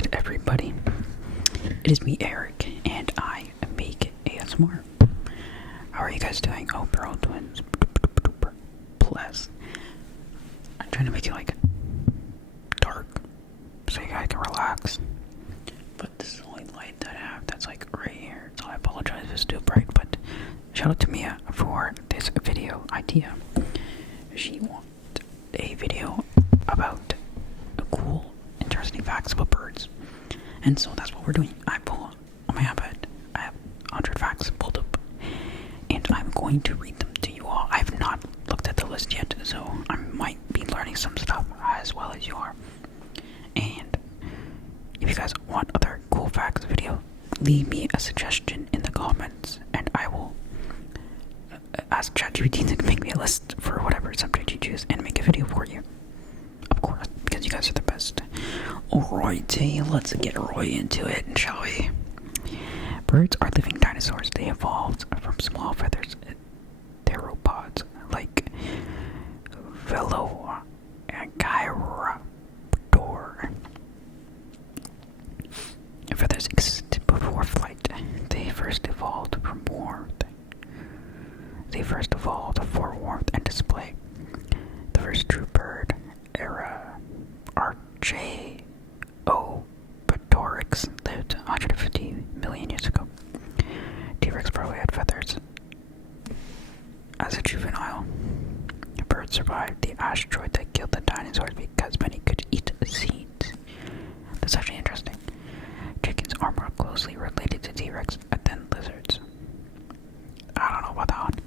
good, everybody? It is me, Eric, and I make ASMR. How are you guys doing? Oh, we're all doing plus. I'm trying to make it like dark so you guys can relax. But this is the only light that I have that's like right here, so I apologize if it's too bright. But shout out to Mia for this video idea. She wanted a video about cool, interesting facts about birds. And so that's what we're doing. I pull on my iPad. I have 100 facts pulled up. And I'm going to read them to you all. I've not looked at the list yet, so I might be learning some stuff as well as you are. And if you guys want other cool facts video, leave me a suggestion in the comments, and I will ask ChatGPT to make me a list for whatever subject you choose and make a video for you. Of course, because you guys are the best. Alrighty, let's get right into it, shall we? Birds are living dinosaurs. They evolved from small feathers, theropods, like Velociraptor. Feathers existed before flight. They first evolved from warmth. They first evolved for warmth and display. The first true bird, eriksarchives, lived 150 million years ago. T-Rex probably had feathers. As a juvenile, birds survived the asteroid that killed the dinosaurs because many could eat seeds. That's actually interesting. Chickens are more closely related to T-Rex than lizards. I don't know about that one.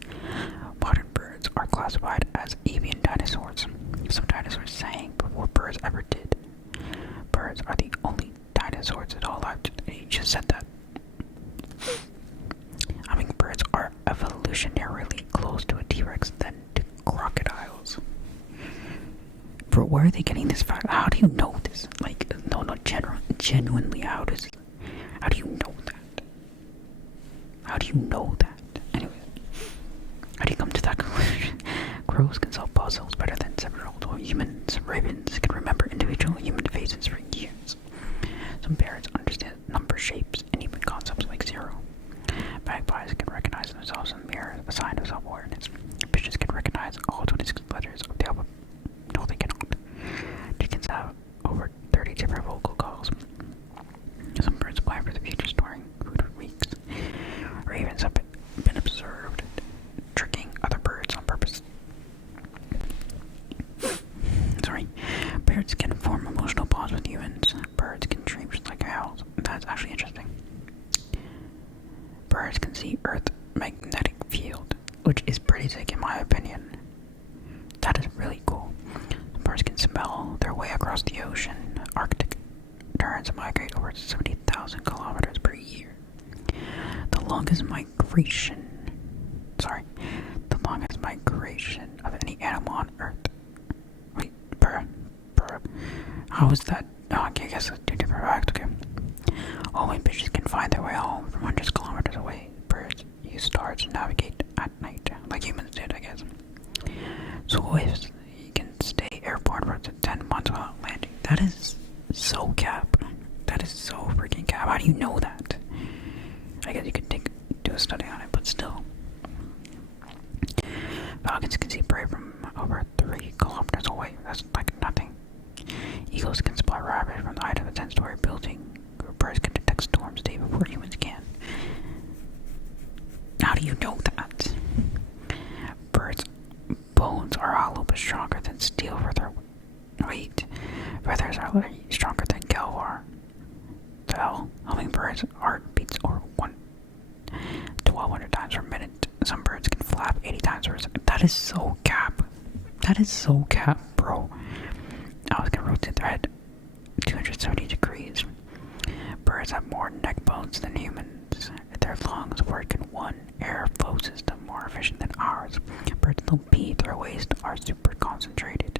Modern birds are classified as avian dinosaurs. Some dinosaurs sang before birds ever did. Birds are the only dinosaurs at all alive. You just said that. I mean, birds are evolutionarily close to a T-Rex than to crocodiles. Bro, where are they getting this fact? How do you know this? Like, no, genuinely, how do you know that? How do you know that? Anyways, how do you come to that conclusion? Crows can solve puzzles better than several humans. Ravens can remember individual human faces for years. Some parrots understand number, shapes, and even concepts like zero. Magpies can recognize themselves in mirrors, a sign of self-awareness. Pigeons can recognize all 26 letters of the alphabet. No, they cannot. Chickens have over 30 different vocal calls. Some birds plan for the future, storing food for weeks. Ravens have been observed tricking other birds on purpose. Parrots can form emotional bonds with humans. Birds can dream just like owls. That's actually interesting. Birds can see Earth's magnetic field, which is pretty sick in my opinion. That is really cool. Birds can smell their way across the ocean. Arctic terns migrate over 70,000 kilometers per year. The longest migration of any animal on Earth. Wait, how is that? Oh, okay, I guess that's two different facts. Okay. Only pigeons can find their way home from hundreds of kilometers away. Birds use stars to navigate at night, like humans did, I guess. Swifts can stay airborne for up to 10 months without landing. That is so cap. That is so freaking cap. How do you know that? I guess you could do a study on it, but still. Falcons can see prey from over 3 kilometers away. That's like nothing. Eagles can spot rabbits from the height of a 10-story building. Birds can detect storms day before humans can. How do you know that? Birds' bones are hollow but stronger than steel for their weight. Feathers are stronger than Galvar. Hummingbirds' heart beats over 1,200 times per minute. Some birds can flap 80 times per second. That is so cap. That is so cap, bro. Owls can rotate their head 270 degrees. Birds have more neck bones than humans. Their lungs work in one airflow system more efficient than ours. Birds don't pee. Their waste are super concentrated.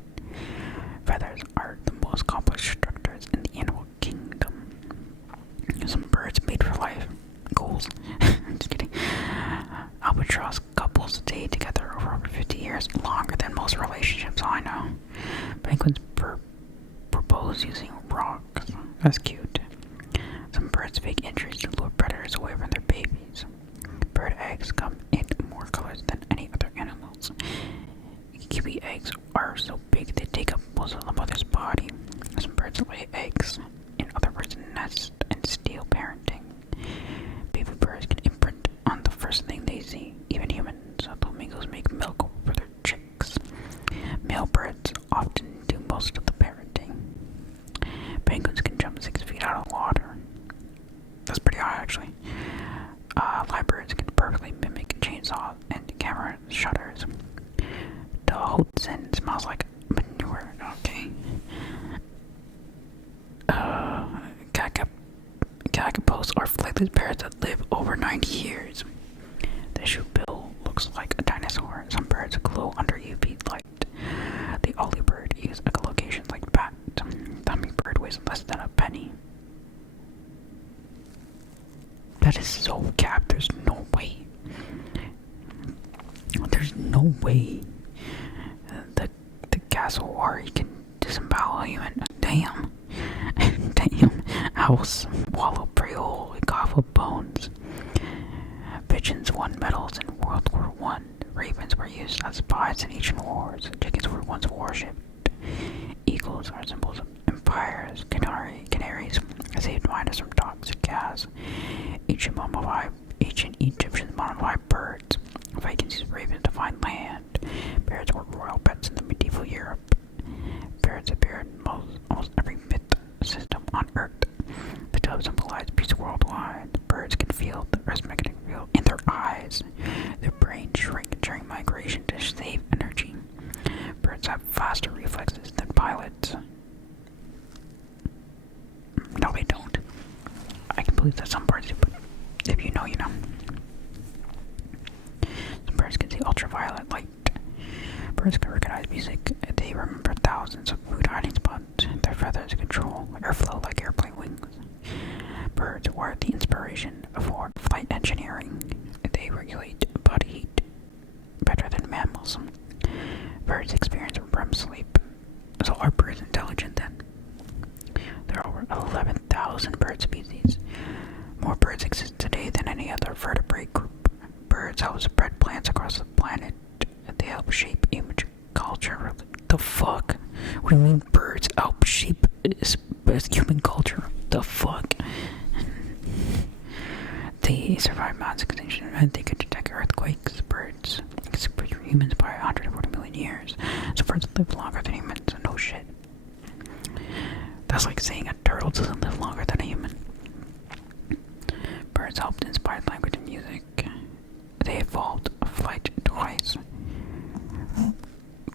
Feathers are the most complex structures in the animal kingdom. Some birds mate for life. Goals. I'm just kidding. Albatross couples stay together over 50 years, longer than most relationships I know. Penguins propose using rocks. That's cute. Some birds fake injuries to lure predators away from their babies. Bird eggs come in more colors than any other animals. Kiwi eggs are so big they take up most of the mother's body. Some birds lay eggs in other birds' nests and steal parenting. Baby birds can imprint on the first thing they see. Even humans, flamingos make milk for their chicks. Male birds often do most of the parenting. Penguins can jump 6 feet out of water. That's pretty high, actually. Lyrebirds can perfectly mimic chainsaws and camera shutters. The Hoatzin smells like manure. Okay. Kakapos are flightless parrots that live over 90 years. The shoebill looks like a dinosaur. Some birds glow under UV light. The olivebird uses echolocation like bat. The hummingbird weighs less than a penny. That is so cap. There's no way. There's no way the cassowary can disembowel a human. Damn. Damn. Owls swallow prey whole and cough up bones. Pigeons won medals in World War I. Ravens were used as spies in ancient wars. Chickens were once worshipped. Eagles are symbols of empires. Canaries saved miners from toxic gas. Ancient Egyptians mummified birds. Vikings used ravens to find land. Parrots were royal pets in the medieval Europe. Parrots appeared in almost every myth system on Earth. The dove symbolized peace worldwide. Birds can feel the Earth's magnetic field in their eyes. Their brains shrink during migration to save energy. Birds have faster reflexes than pilots. No, they don't. I can believe that some birds do, but if you know, you know. Some birds can see ultraviolet light. Birds can recognize music. They remember thousands of food hiding spots. Their feathers control airflow like airplane wings. Birds were the inspiration for flight engineering. They regulate body heat better than mammals. Birds experience REM sleep. So are birds intelligent then? There are over 11,000 bird species. More birds exist today than any other vertebrate group. Birds help spread plants across the planet. They help shape image culture. The fuck? What do you mean birds help shape human culture? The fuck? They survive mass extinction and they could detect earthquakes. Birds exist humans by 140 million years. So birds live longer than humans. No shit. That's like saying a turtle doesn't live longer than a human. Birds helped inspire language and music. They evolved flight twice.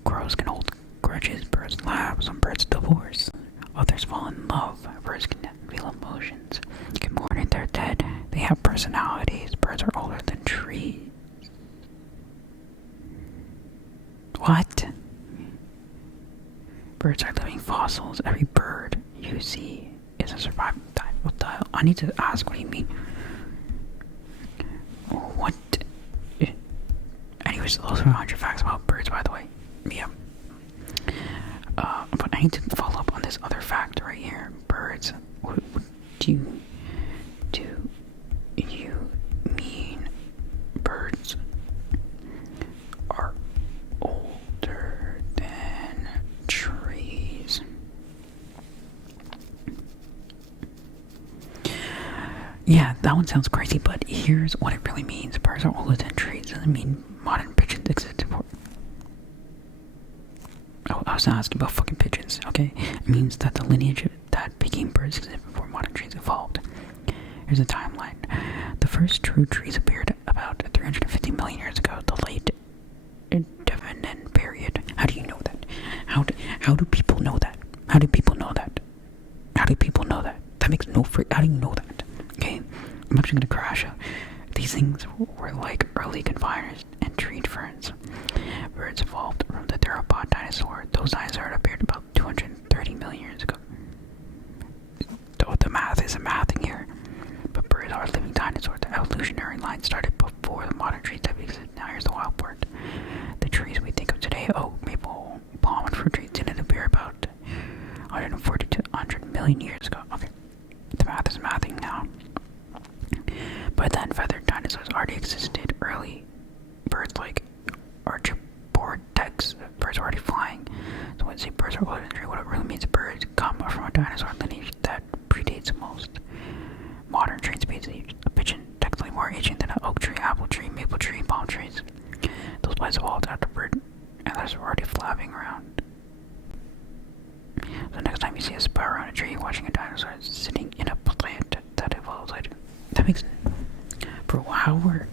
Crows can hold grudges. Birds laugh. Some birds divorce. Others fall in love. Birds can feel emotions. You can mourn if they're dead. They have personalities. Birds are older than trees. What? Birds are living fossils. Every bird you see is a surviving type. What the hell? I need to ask, what do you mean? What? Anyways, those are 100 facts about birds, by the way. Yeah. But I need to follow up on this other fact right here. Birds. What do you mean birds are older than trees? Yeah, that one sounds crazy, but here's what it really means. Birds are older than trees. Doesn't mean modern pigeons exist for. Oh, I was not asking about fucking pigeons, okay? It means that the lineage that became birds existed before modern trees evolved. Here's a timeline. The first true trees appeared about 350 million years ago, the late Devonian period. How do you know that? How do people know that? How do people know that? How do people know that? That makes no freak. How do you know that? Okay, I'm actually gonna crash out. These things were like early confiners and tree ferns. Birds evolved from the theropod dinosaur. Those dinosaurs appeared about 230 million years ago. The math isn't mathing here. But birds are living dinosaurs. The evolutionary line started before the modern trees that exist. Now here's the wild part. The trees we think of today, oak, maple, palm, and fruit trees, didn't appear about 140 to 100 million years ago. Okay, the math is mathing now. say birds are legendary. What it really means, birds come from a dinosaur lineage that predates most modern tree species. A pigeon, technically more ancient than an oak tree, apple tree, maple tree, palm trees. Those plants evolved after bird antlers were already flapping around. So next time you see a sparrow on a tree watching a dinosaur sitting in a plant that evolved later. That makes sense. Bro, how were...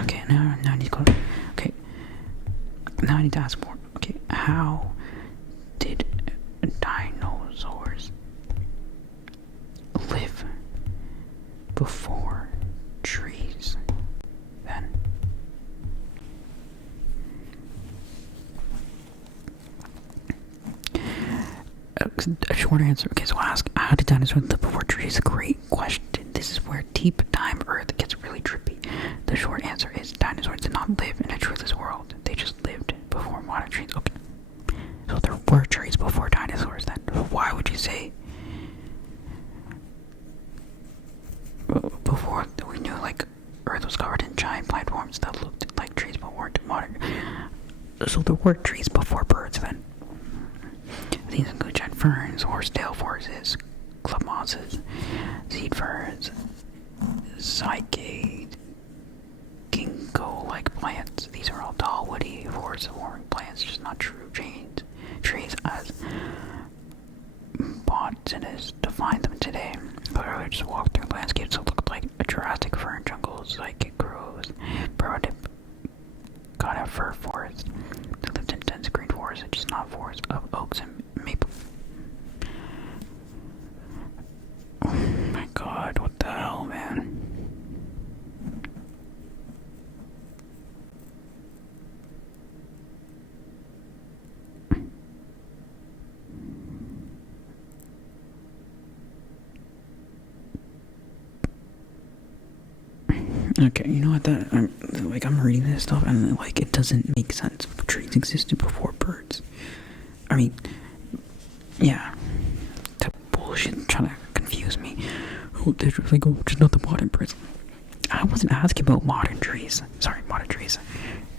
Okay, now I need to go... Okay. Now I need to ask more. Okay, how did dinosaurs live before trees then? A short answer. Okay, so I'll ask, how did dinosaurs live before trees? Great question. This is where deep time Earth gets really trippy. The short answer is dinosaurs did not live in a treeless world. They just lived before modern trees. Okay. So there were trees before dinosaurs then. Why would you say before we knew like Earth was covered in giant plant forms that looked like trees but weren't modern? So there were trees before birds then. These include giant ferns, horsetail forests, club mosses, seed ferns, cycade, ginkgo-like plants. These are all tall, woody, forest-warming plants, just not true trees as botanists define them today. But earlier just walked through landscapes that looked like a Jurassic fern jungle, cycade groves, primitive conifer forest. They lived in dense green forests, just not forests of oaks and maple. Oh my god, what the hell, man? Okay, you know what? I'm reading this stuff and like it doesn't make sense. Trees existed before birds. I mean, yeah, that bullshit trying to confuse me. Oh, there's like, oh, just not the modern birds. I wasn't asking about modern trees. Sorry, modern trees.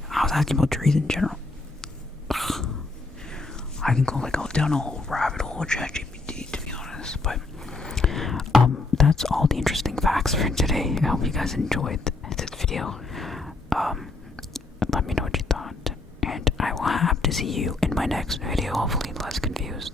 I was asking about trees in general. Ugh. I can go like down a whole rabbit hole of ChatGPT, to be honest, but that's all the interesting facts for today. I hope you guys enjoyed this video. Let me know what you thought, and I will have to see you in my next video, hopefully less confused.